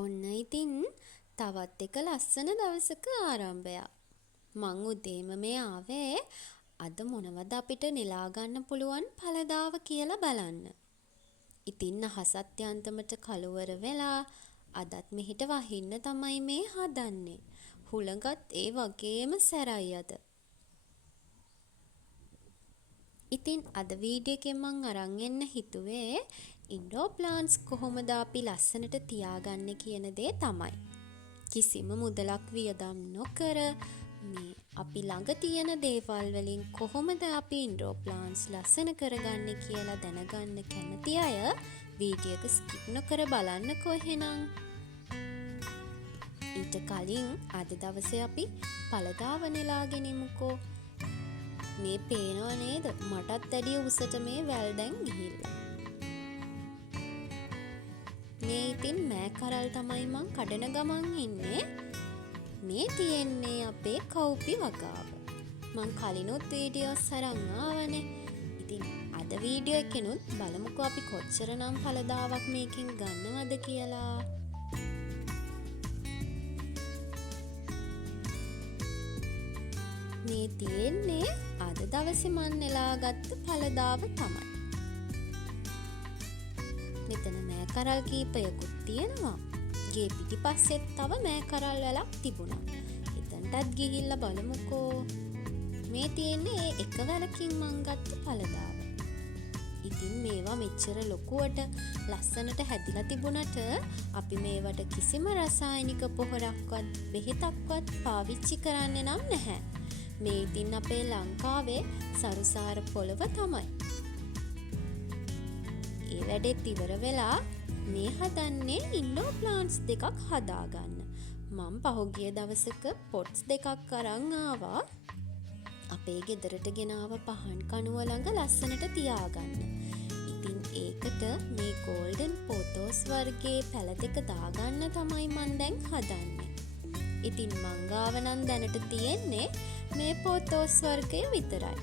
ඔන්න ඉතින් තවත් එක ලස්සන දවසක ආරම්භයක්. මං උදේම මේ ආවේ අද මොනවද අපිට නෙලා ගන්න පුළුවන් ඵලදාව කියලා බලන්න. ඉතින් අහසත් යන්තමට කළුවර වෙලා අදත් මෙහෙට වහින්න තමයි මේ හදන්නේ. හුළඟත් ඒ වගේම සැරයි අද. ඉතින් අද වීඩියෝ එකෙන් මං අරන් එන්න හිතුවේ ඉන්ඩෝර් ප්ලාන්ට්ස් කොහොමද අපි ලස්සනට තියාගන්නේ කියන දේ තමයි. කිසිම මුදලක් වියදම් නොකර මේ අපි ළඟ තියෙන දේවල් වලින් කොහොමද අපි ඉන්ඩෝර් ප්ලාන්ට්ස් ලස්සන කරගන්නේ කියලා දැනගන්න කැමති අය වීඩියෝ එක ස්කිප් නොකර බලන්නකෝ එහෙනම්. ඊට කලින් අද දවසේ අපි ඵලදාව නෙලාගෙන ඉමුකෝ. මේ පේනව නේද? මටත් වැඩිය උසට මේ වැල් දැන් ගිහිල්ලා. මේ ඉතින් මෑ කරල් තමයි මං කඩන ගමන් ඉන්නේ. මේ තියෙන්නේ අපේ කව්පි වගාව. මං කලිනුත් වීඩියෝස් අරන් ආවනේ. ඉතින් අද වීඩියෝ එකෙනුත් බලමුකෝ අපි කොච්චරනම් ඵලදාවක් මේකෙන් ගන්නවද කියලා. මේ තියෙන්නේ අද දවසේ මන් නෙලාගත්ත ඵලදාව තමයි. මෙතන මෑ කරල් කීපයකුත් තියෙනවා. ගේ පිටිපස්සෙත් තව මෑ කරල් වලක් තිබුණා. එතනටත් ගිහිල්ලා බලමුකෝ. මේ තියෙන්නේ ඒ එක වැලකින් මං ගත්ත ඵලදාව. ඉතින් මේවා මෙච්චර ලොකුවට ලස්සනට හැදිලා තිබුණට අපි මේවට කිසිම රසායනික පොහොරක්වත් බෙහෙතක්වත් පාවිච්චි කරන්නේ නම් නැහැ. මේ ඉතින් අපේ ලංකාවේ සරුසාර පොළව තමයි. ඒ වැඩෙත් ඉවර වෙලා මේ හදන්නේ ඉන්ඩෝර් ප්ලාන්ට්ස් දෙකක් හදාගන්න. මම පහුගිය දවසක පොට්ස් දෙකක් අරන් ආවා. අපේ ගෙදරට ගෙනාව පහන් කණුව ළඟ ලස්සනට තියාගන්න. ඉතින් ඒකට මේ ගෝල්ඩන් පොතෝස් වර්ගයේ පැල දෙක දාගන්න තමයි මන් දැන් හදන්නේ. ඉතින් මං ගාව නම් දැනට තියෙන්නේ මේ පොතෝස් වර්ගය විතරයි.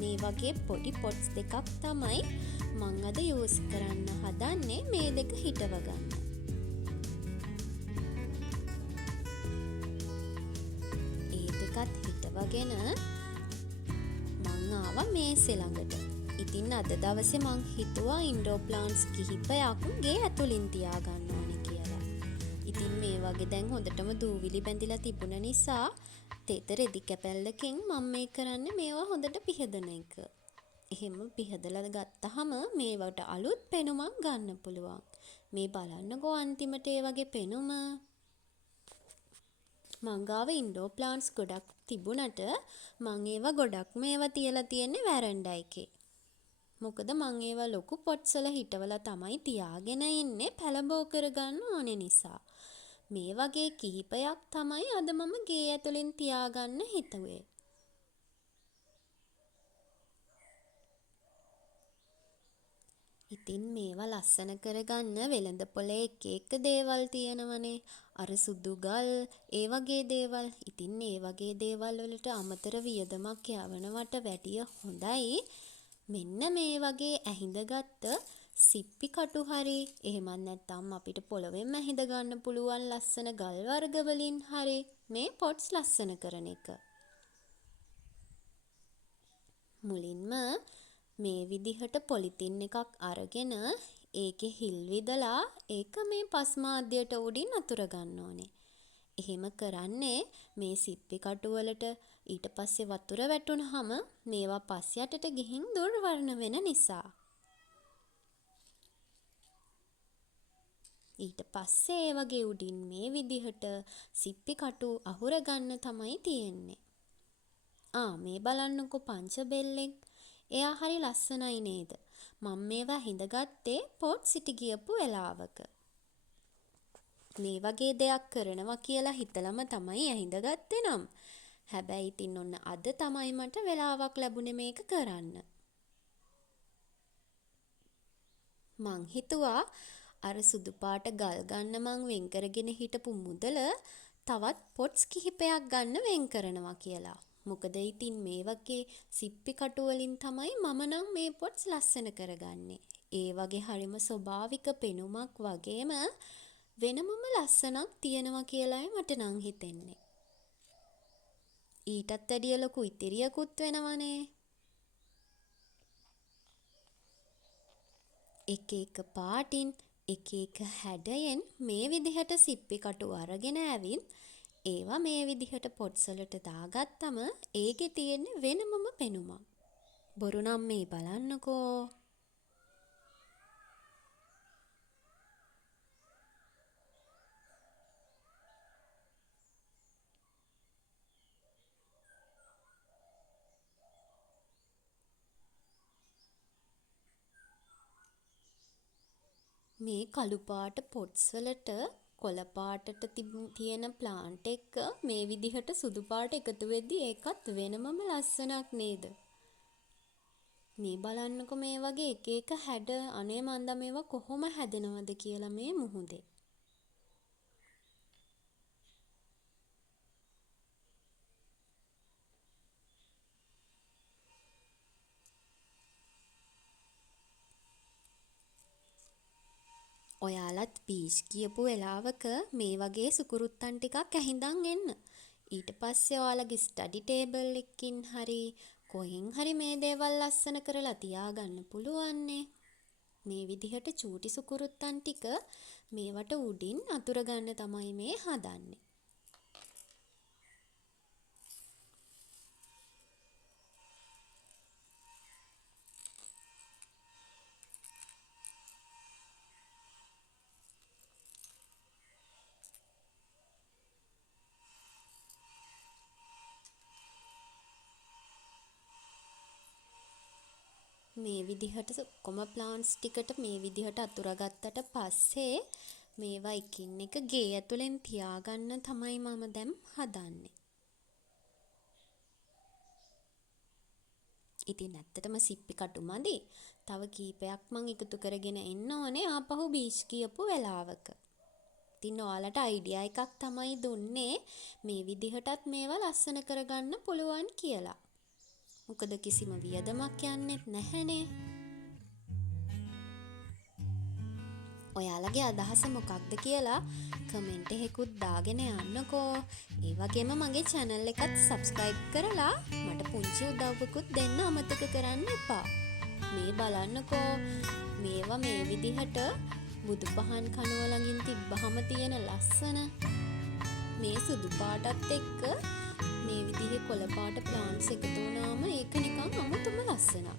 මේ වගේ පොඩි පොට්ස් දෙකක් තමයි මං අද යූස් කරන්න හදන්නේ මේ දෙක හිටව ගන්න. ඒ දෙකත් හිටවගෙන මං ආවා මේසෙ ළඟට. ඉතින් අද දවසේ මං හිතුවා ඉන්ඩෝර් ප්ලාන්ට්ස් කිහිපයක් ගේ ඇතුලින් තියාගන්න ඕනේ කියලා. ඉතින් මේ වගේ දැන් හොඳටම දූවිලි බැඳිලා තිබුණ නිසා තෙත රෙදි කැපැල්ලකින් මම මේ කරන්නේ මේවා හොඳට පිහදන එක. එහෙම පිහදලා ගත්තාම මේවට අලුත් පෙනුමක් ගන්න පුළුවන්. මේ බලන්නකෝ අන්තිමට ඒ වගේ පෙනුම. මං ගාව ඉන්ඩෝර් ප්ලාන්ට්ස් ගොඩක් තිබුණට මං ඒවා ගොඩක් මේවා තියලා තියෙන්නේ වැරන්ඩා එකේ. මොකද මං ඒවා ලොකු පොට්ස් වල හිටවලා තමයි තියාගෙන ඉන්නේ පැලබෝ කරගන්න ඕනේ නිසා. මේ වගේ කිහිපයක් තමයි අද මම ගේ ඇතුලෙන් තියාගන්න හිතුවේ. ඉතින් මේවා ලස්සන කරගන්න වෙළඳ පොලේ එක දේවල් තියෙනවනේ. අර සුදු ගල් ඒ වගේ දේවල්. ඉතින් ඒ වගේ දේවල් වලට අමතර වියදමක් යවනවට වැඩිය හොඳයි මෙන්න මේ වගේ ඇහිඳගත්ත සිප්පි කටු හරි එහෙමත් නැත්නම් අපිට පොළවෙන් ඇහිඳ ගන්න පුළුවන් ලස්සන ගල් වර්ග වලින් හරි මේ පොට්ස් ලස්සන කරන එක. මුලින්ම මේ විදිහට පොලිතින් එකක් අරගෙන ඒකේ හිල් විදලා ඒක මේ පස් මාධ්‍යයට උඩින් අතුර ගන්න ඕනේ. එහෙම කරන්නේ මේ සිප්පි කටු වලට ඊට පස්සේ වතුර වැටුනහම මේවා පස් යටට ගිහින් දුර්වර්ණ වෙන නිසා. ඊට පස්සේ ඒ වගේ උඩින් මේ විදිහට සිප්පි කටු අහුර ගන්න තමයි තියෙන්නේ. මේ බලන්නකෝ පංච බෙල්ලෙක්. එයා හරි ලස්සනයි නේද? මම මේවා හිඳගත්තේ පොට් සිටි ගියපු වෙලාවක. මේ වගේ දෙයක් කරනවා කියලා හිතලම තමයි ඇහිඳගත්තේ නම්. හැබැයි ඉතින් ඔන්න අද තමයි මට වෙලාවක් ලැබුණේ මේක කරන්න. මං හිතුවා අර සුදු පාට ගල් ගන්න මං වෙන් කරගෙන හිටපු මුදල තවත් පොට්ස් කිහිපයක් ගන්න වෙන් කරනවා කියලා. මොකද ඉතින් මේ වගේ සිප්පි කටු වලින් තමයි මම නම් මේ පොට්ස් ලස්සන කරගන්නේ. ඒ වගේ හරිම ස්වභාවික පෙනුමක් වගේම වෙනමම ලස්සනක් තියෙනවා කියලායි මට නම් හිතෙන්නේ. ඊටත් වැඩිය ලොකු ඉතිරියකුත් වෙනවනේ. එක එක පාටින් එක එක හැඩයෙන් මේ විදිහට සිප්පි කටු අරගෙන ඇවිත් ඒවා මේ විදිහට පොට්ස් වලට දාගත්තම ඒකේ තියෙන්නේ වෙනමම පෙනුමක්. බොරු නම් මේ බලන්නකෝ. මේ කළු පාට පොට්ස් වලට කොළ පාටට තියෙන ප්ලාන්ට් එක මේ විදිහට සුදු පාට එකතු වෙද්දී ඒකත් වෙනමම ලස්සනක් නේද? මේ බලන්නකො මේ වගේ එක එක හැඩ අනේ මන්දා මේවා කොහොම හැදෙනවද කියලා මේ මුහුදේ. ඔයාලත් බීච් ගියපු වෙලාවක මේ වගේ සුකුරුත්තන් ටිකක් ඇහිඳන් එන්න. ඊට පස්සේ ඔයාලගේ ස්ටඩි ටේබල් එකකින් හරි කොහෙන් හරි මේ දේවල් ලස්සන කරලා තියාගන්න පුළුවන්නේ. මේ විදිහට චූටි සුකුරුත්තන් ටික මේවට උඩින් අතුර ගන්න තමයි මේ හදන්නේ. මේ විදිහට ඔක්කොම ප්ලාන්ට්ස් ටිකට මේ විදිහට අතුරගත්තට පස්සේ මේවා එකින් එක ගේ ඇතුලෙන් තියාගන්න තමයි මම දැන් හදන්නේ. ඉතින් ඇත්තටම සිප්පි කටු මදි. තව කීපයක් මං එකතු කරගෙන එන්න ඕනේ ආපහු බීච් ගියපු වෙලාවක. ඉතින් ඔයාලට අයිඩියා එකක් තමයි දුන්නේ මේ විදිහටත් මේවා ලස්සන කරගන්න පුළුවන් කියලා. මොකද කිසිම වියදමක් යන්නෙත් නැහැනේ. ඔයාලගේ අදහස මොකක්ද කියලා කමෙන්ට් එකකුත් දාගෙන යන්නකෝ. ඒ වගේම මගේ channel එකත් subscribe කරලා මට පුංචි උදව්වකුත් දෙන්න අමතක කරන්න එපා. මේ බලන්නකෝ මේවා මේ විදිහට බුදු පහන් කනුව ළඟින් තිබ්බහම තියෙන ලස්සන මේ සුදු පාටත් එක්ක මේ විදිහේ කොළ පාට ප්ලාන්ට්ස් එකතු වුණාම ඒක නිකන් අමුතුම ලස්සනක්.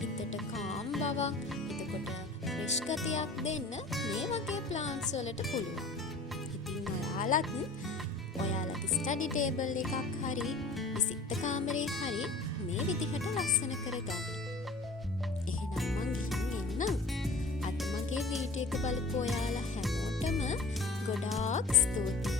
හිතට කාම් බවක්, එතකොට ෆ්‍රෙෂ් ගතියක් දෙන්න මේ වගේ ප්ලාන්ට්ස් වලට පුළුවන්. ඉතින් ඔයාලත් ඔයාලගේ ස්ටඩි ටේබල් එකක් හරි විසිට කාමරේ හරි මේ විදිහට ලස්සන කරගන්න. එහෙනම් මං ගිහින් එන්නම්. අද මගේ වීඩියෝ එක බලපු ඔයාලා හැමෝටම ගොඩාක් ස්තුතියි.